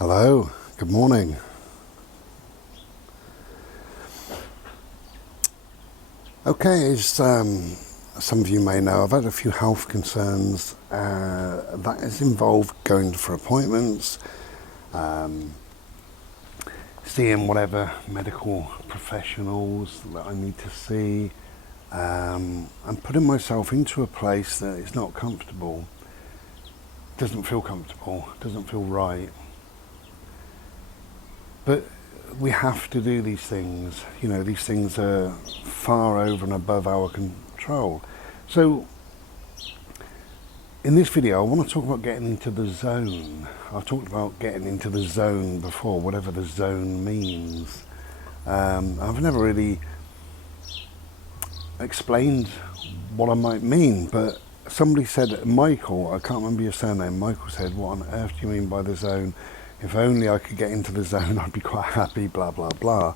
Hello, good morning. Okay, as some of you may know, I've had a few health concerns that has involved going for appointments, seeing whatever medical professionals that I need to see, and putting myself into a place that is not comfortable, doesn't feel comfortable, doesn't feel right. But we have to do these things. You know, these things are far over and above our control. So in this video, I want to talk about getting into the zone. I've talked about getting into the zone before, whatever the zone means. I've never really explained what I might mean, but somebody said, Michael, I can't remember your surname, Michael said, what on earth do you mean by the zone? If only I could get into the zone, I'd be quite happy, blah, blah, blah.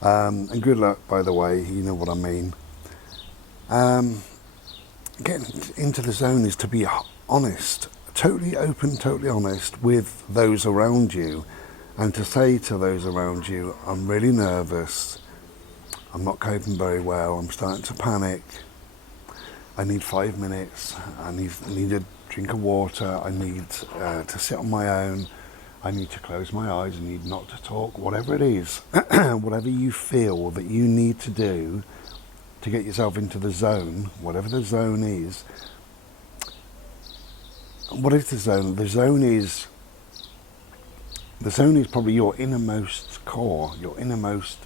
And good luck, by the way, you know what I mean. Getting into the zone is to be honest, totally open, totally honest with those around you, and to say to those around you, I'm really nervous, I'm not coping very well, I'm starting to panic, I need 5 minutes, I need a drink of water, I need to sit on my own, I need to close my eyes, I need not to talk, whatever it is, whatever you feel that you need to do to get yourself into the zone, whatever the zone is. What is the zone? The zone is probably your innermost core, your innermost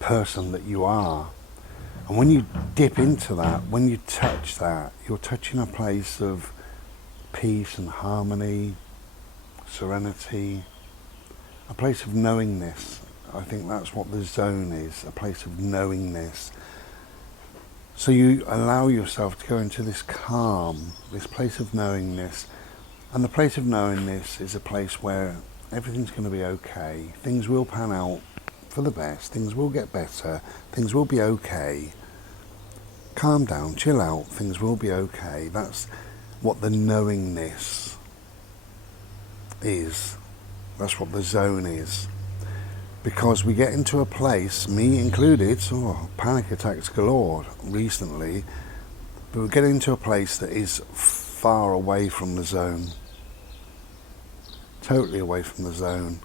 person that you are. And when you dip into that, when you touch that, you're touching a place of peace and harmony, serenity, a place of knowingness. I think that's what the zone is, a place of knowingness. So you allow yourself to go into this calm, this place of knowingness. And the place of knowingness is a place where everything's going to be okay. Things will pan out for the best. Things will get better. Things will be okay. Calm down, chill out. Things will be okay. That's what the knowingness is. That's what the zone is. Because we get into a place, me included, panic attacks galore recently, but we get into a place that is far away from the zone. Totally away from the zone.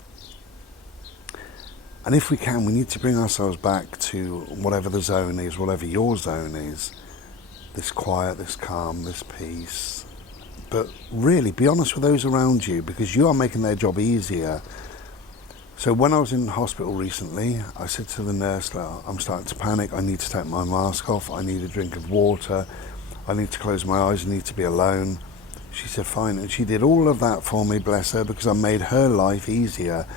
And if we can, we need to bring ourselves back to whatever the zone is, whatever your zone is. This quiet, this calm, this peace. But really, be honest with those around you, because you are making their job easier. So when I was in hospital recently, I said to the nurse, I'm starting to panic, I need to take my mask off, I need a drink of water, I need to close my eyes, I need to be alone. She said, fine, and she did all of that for me, bless her, because I made her life easier.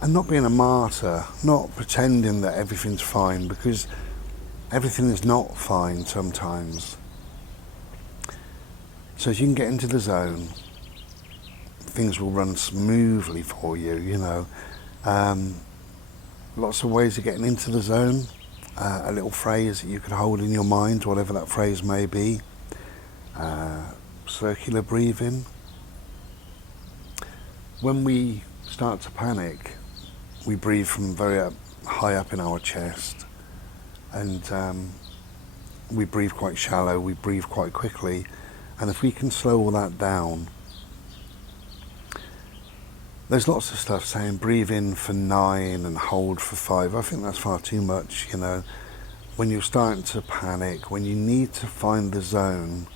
And not being a martyr, not pretending that everything's fine, because everything is not fine sometimes. So as you can get into the zone, things will run smoothly for you, you know. Lots of ways of getting into the zone. A little phrase that you could hold in your mind, whatever that phrase may be. Circular breathing. When we start to panic, we breathe from very high up in our chest, and we breathe quite shallow, we breathe quite quickly, and if we can slow all that down, there's lots of stuff saying breathe in for 9 and hold for 5. I think that's far too much, you know. When you're starting to panic, when you need to find the zone,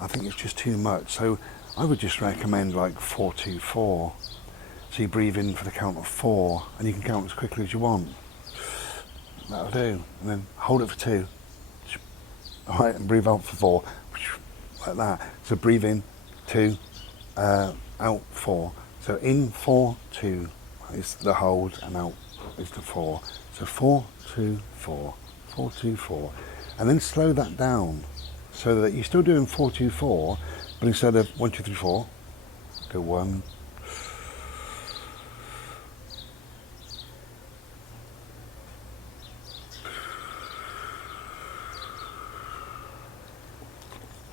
I think it's just too much. So I would just recommend like 4-2-4. So you breathe in for the count of 4, and you can count as quickly as you want. That'll do. And then hold it for 2. All right, and breathe out for 4. Like that. So breathe in, 2, out 4. So in 4-2 is the hold, and out is the 4. So 4-2-4, 4-2-4, and then slow that down so that you're still doing 4-2-4, but instead of 1-2-3-4, go 1.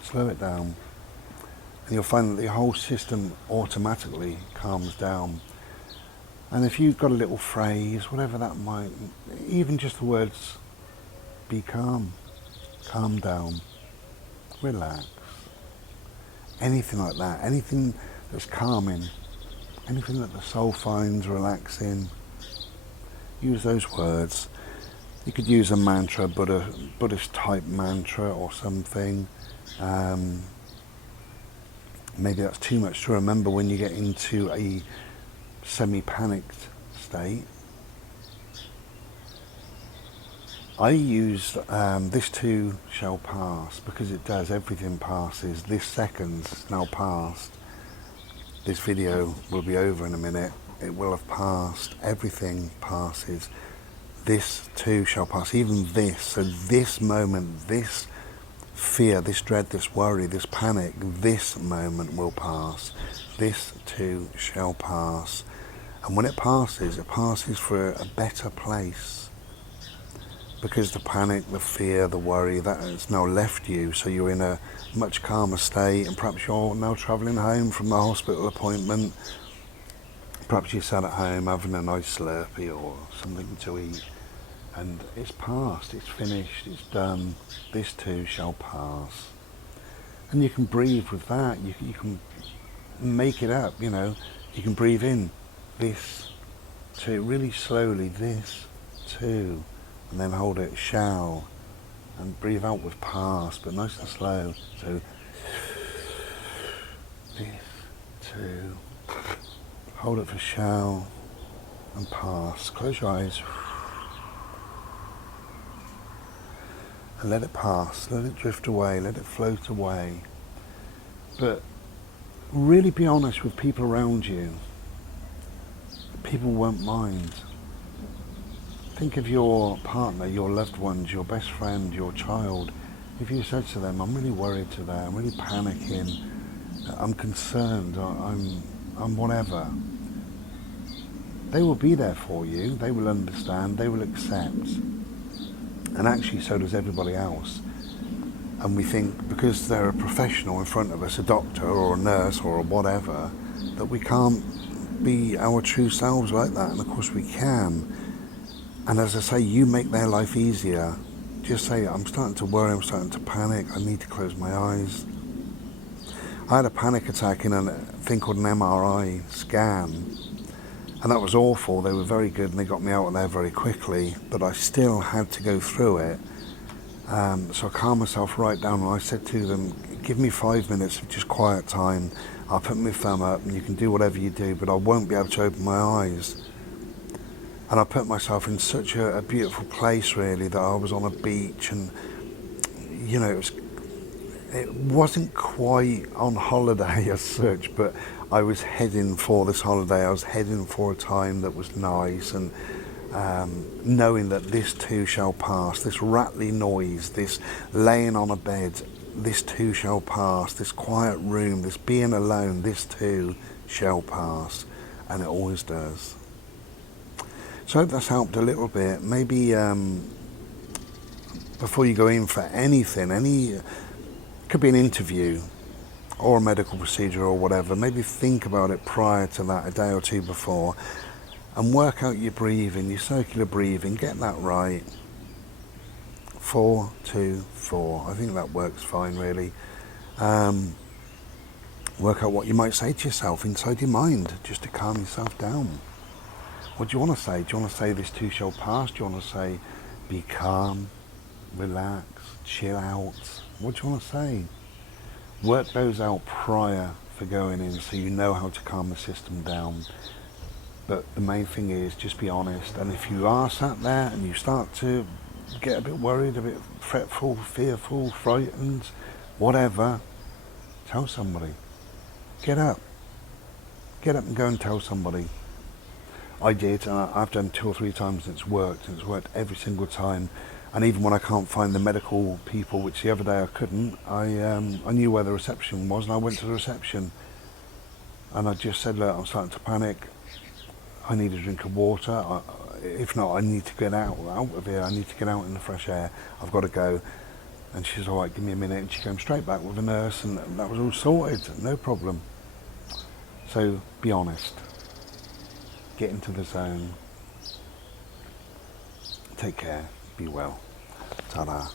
Slow it down. and you'll find that the whole system automatically calms down. And if you've got a little phrase, whatever that might, even just the words, be calm, calm down, relax, anything like that, anything that's calming, anything that the soul finds relaxing, use those words. You could use a mantra, Buddhist type mantra or something. Maybe that's too much to remember when you get into a semi-panicked state. I use this too shall pass, because it does. Everything passes. This second's now passed. This video will be over in a minute. It will have passed. Everything passes. This too shall pass. Even this. So this moment, this fear, this dread, this worry, this panic, this moment will pass. This too shall pass. And when it passes for a better place. Because the panic, the fear, the worry, that has now left you, so you're in a much calmer state, and perhaps you're now travelling home from the hospital appointment. Perhaps you sat at home having a nice Slurpee or something to eat, and it's passed, it's finished, it's done. This too shall pass. And you can breathe with that. You can make it up, you know. You can breathe in this too, really slowly, this too. And then hold it, shall, and breathe out with pass, but nice and slow. So, this, too. Hold it for shall, and pass. Close your eyes. And let it pass, let it drift away, let it float away. But really be honest with people around you. People won't mind. Think of your partner, your loved ones, your best friend, your child. If you said to them, I'm really worried today, I'm really panicking, I'm concerned, I'm whatever, they will be there for you, they will understand, they will accept. And actually so does everybody else. And we think because they're a professional in front of us, a doctor or a nurse or whatever, that we can't be our true selves like that. And of course we can. And as I say, you make their life easier. Just say, I'm starting to worry, I'm starting to panic, I need to close my eyes. I had a panic attack in a thing called an MRI scan, and that was awful. They were very good and they got me out of there very quickly, but I still had to go through it. So I calmed myself right down, and I said to them, give me 5 minutes of just quiet time. I'll put my thumb up and you can do whatever you do, but I won't be able to open my eyes. And I put myself in such a beautiful place, really, that I was on a beach, and you know, it wasn't quite on holiday as such, but I was heading for this holiday. I was heading for a time that was nice, and knowing that this too shall pass, this rattling noise, this laying on a bed, this too shall pass, this quiet room, this being alone, this too shall pass, and it always does. So I hope that's helped a little bit. Maybe before you go in for anything, it could be an interview or a medical procedure or whatever, maybe think about it prior to that, a day or two before, and work out your breathing, your circular breathing, get that right. 4, 2, 4. I think that works fine, really. Work out what you might say to yourself inside your mind, just to calm yourself down. What do you want to say? Do you want to say this too shall pass? Do you want to say be calm, relax, chill out? What do you want to say? Work those out prior for going in, so you know how to calm the system down. But the main thing is just be honest. And if you are sat there and you start to get a bit worried, a bit fretful, fearful, frightened, whatever, tell somebody. Get up and go and tell somebody. I did, and I've done 2 or 3 times, and it's worked every single time. And even when I can't find the medical people, which the other day I couldn't, I knew where the reception was, and I went to the reception, and I just said, look, I'm starting to panic, I need a drink of water, if not, I need to get out of here, I need to get out in the fresh air, I've got to go. And she's all right, give me a minute. And she came straight back with a nurse, and that was all sorted, no problem. So be honest. Get into the zone. Take care. Be well. Ta-da.